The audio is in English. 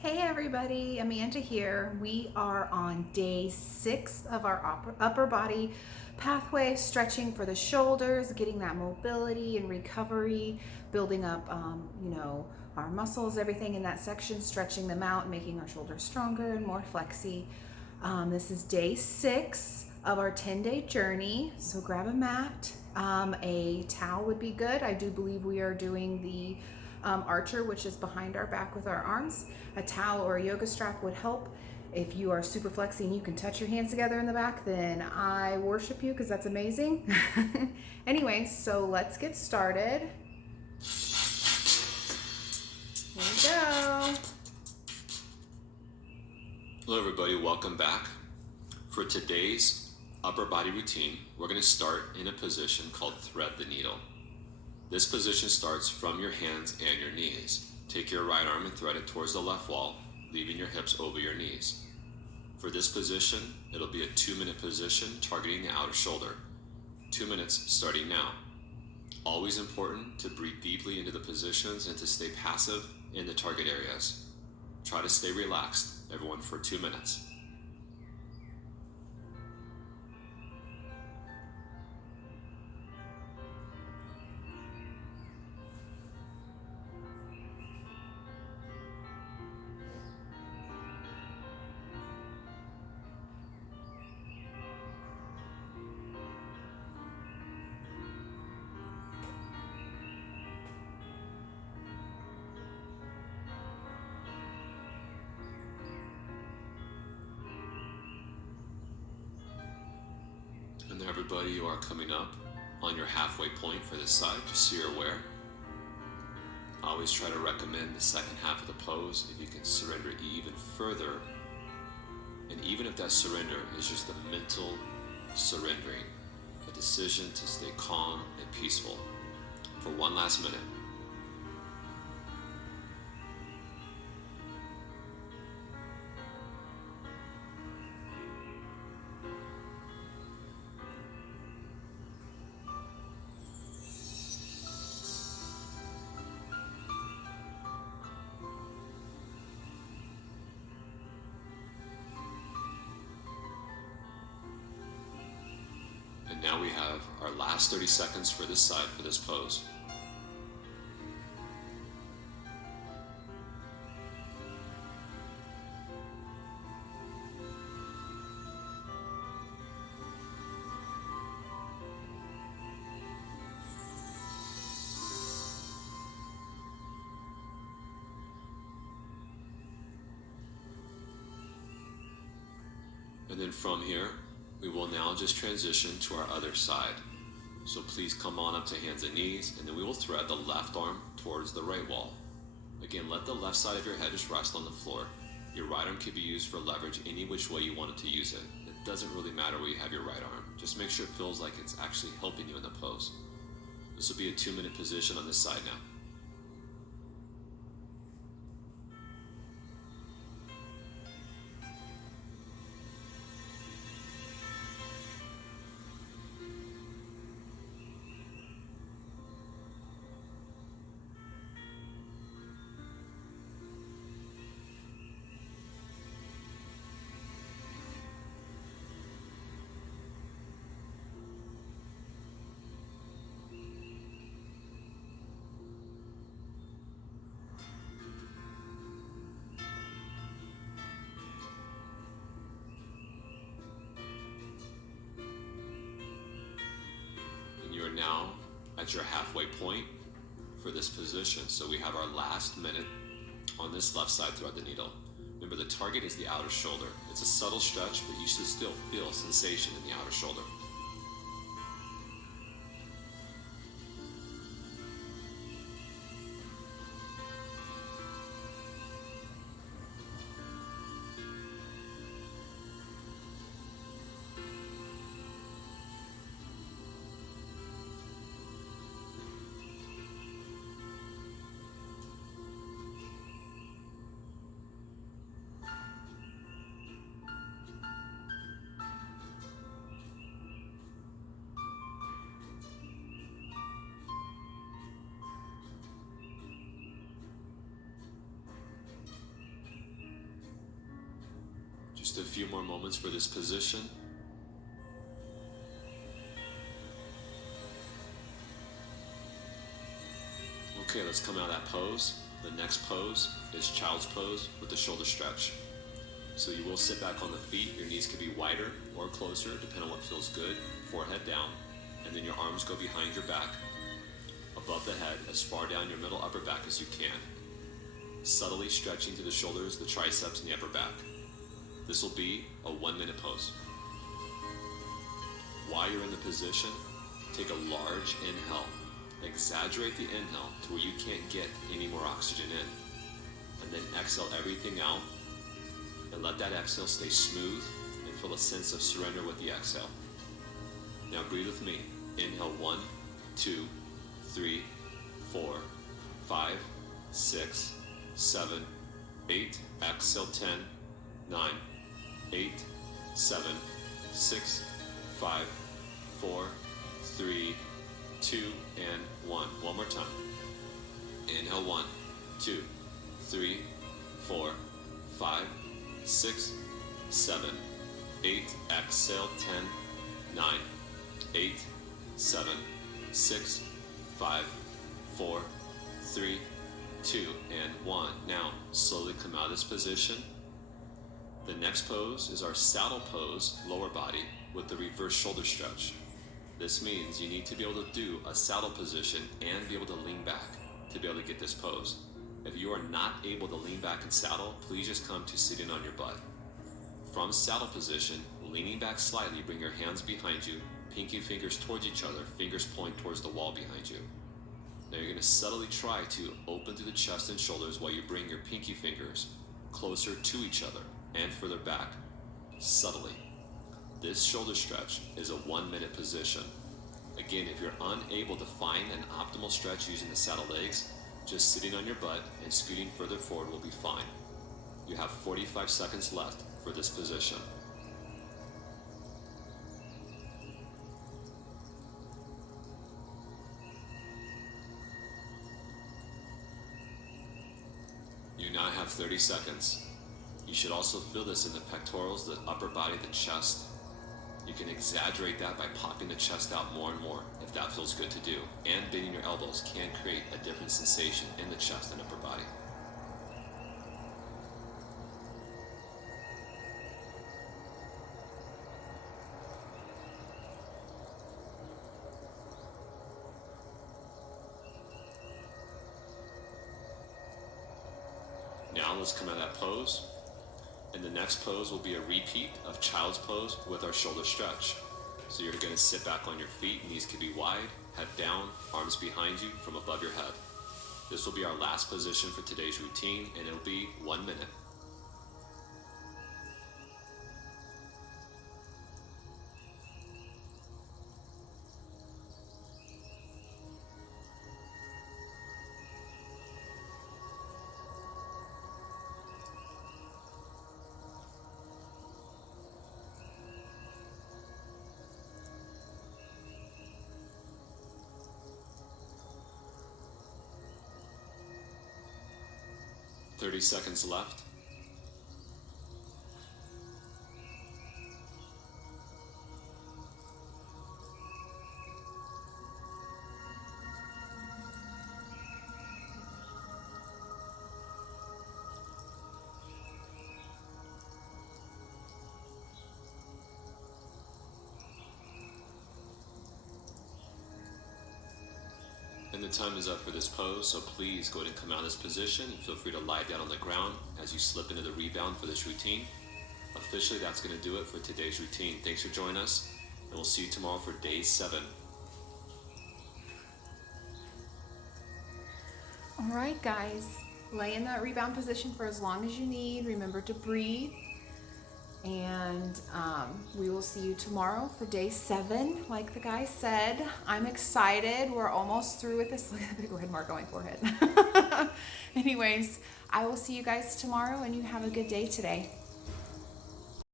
Hey everybody, Amanda here. We are on day 6 of our upper body pathway, stretching for the shoulders, getting that mobility and recovery, building up, our muscles, everything in that section, stretching them out, making our shoulders stronger and more flexy. This is day 6 of our 10-day journey, so grab a mat. A towel would be good. I do believe we are doing the archer, which is behind our back with our arms. A towel or a yoga strap would help. If you are super flexy and you can touch your hands together in the back, then I worship you because that's amazing. Anyway, so let's get started. Here we go. Hello everybody, welcome back. For today's upper body routine, we're going to start in a position called thread the needle. This position starts from your hands and your knees. Take your right arm and thread it towards the left wall, leaving your hips over your knees. For this position, it'll be a 2-minute position targeting the outer shoulder. 2 minutes starting now. Always important to breathe deeply into the positions and to stay passive in the target areas. Try to stay relaxed, everyone, for 2 minutes. And everybody, you are coming up on your halfway point for this side, just so you're aware. I always try to recommend the second half of the pose if you can surrender even further. And even if that surrender is just a mental surrendering, a decision to stay calm and peaceful for one last minute. And now we have our last 30 seconds for this side, for this pose. And then from here, we will now just transition to our other side. So please come on up to hands and knees, and then we will thread the left arm towards the right wall. Again, let the left side of your head just rest on the floor. Your right arm can be used for leverage any which way you wanted to use it. It doesn't really matter where you have your right arm. Just make sure it feels like it's actually helping you in the pose. This will be a 2-minute position on this side now. You are now at your halfway point for this position. So we have our last minute on this left side, thread the needle. Remember, the target is the outer shoulder. It's a subtle stretch, but you should still feel sensation in the outer shoulder. Just a few more moments for this position. Okay, let's come out of that pose. The next pose is child's pose with the shoulder stretch. So you will sit back on the feet. Your knees can be wider or closer, depending on what feels good. Forehead down, and then your arms go behind your back, above the head, as far down your middle upper back as you can. Subtly stretching to the shoulders, the triceps, and the upper back. This will be a 1-minute pose. While you're in the position, take a large inhale. Exaggerate the inhale to where you can't get any more oxygen in. And then exhale everything out, and let that exhale stay smooth and feel a sense of surrender with the exhale. Now breathe with me. Inhale 1, 2, 3, 4, 5, 6, 7, 8. Exhale 10, 9, 8, 7, 6, 5, 4, 3, 2, and 1. One more time. Inhale 1, 2, 3, 4, 5, 6, 7, 8. Exhale 10, 9, 8, 7, 6, 5, 4, 3, 2, and 1. Now, slowly come out of this position. The next pose is our saddle pose, lower body, with the reverse shoulder stretch. This means you need to be able to do a saddle position and be able to lean back to be able to get this pose. If you are not able to lean back and saddle, please just come to sitting on your butt. From saddle position, leaning back slightly, bring your hands behind you, pinky fingers towards each other, fingers point towards the wall behind you. Now you're going to subtly try to open through the chest and shoulders while you bring your pinky fingers closer to each other and further back, subtly. This shoulder stretch is a 1-minute position. Again, if you're unable to find an optimal stretch using the saddle legs, just sitting on your butt and scooting further forward will be fine. You have 45 seconds left for this position. You now have 30 seconds. You should also feel this in the pectorals, the upper body, the chest. You can exaggerate that by popping the chest out more and more if that feels good to do. And bending your elbows can create a different sensation in the chest and upper body. Now let's come out of that pose. And the next pose will be a repeat of child's pose with our shoulder stretch. So you're going to sit back on your feet, knees can be wide, head down, arms behind you from above your head. This will be our last position for today's routine, and it'll be 1 minute. Thirty seconds left. And the time is up for this pose, so please go ahead and come out of this position and feel free to lie down on the ground as you slip into the rebound for this routine. Officially, that's going to do it for today's routine. Thanks for joining us, and we'll see you tomorrow for day 7. All right, guys, lay in that rebound position for as long as you need. Remember to breathe. And we will see you tomorrow for day 7. Like the guy said, I'm excited. We're almost through with this. Look at the big red mark on my forehead. Anyways, I will see you guys tomorrow, and you have a good day today.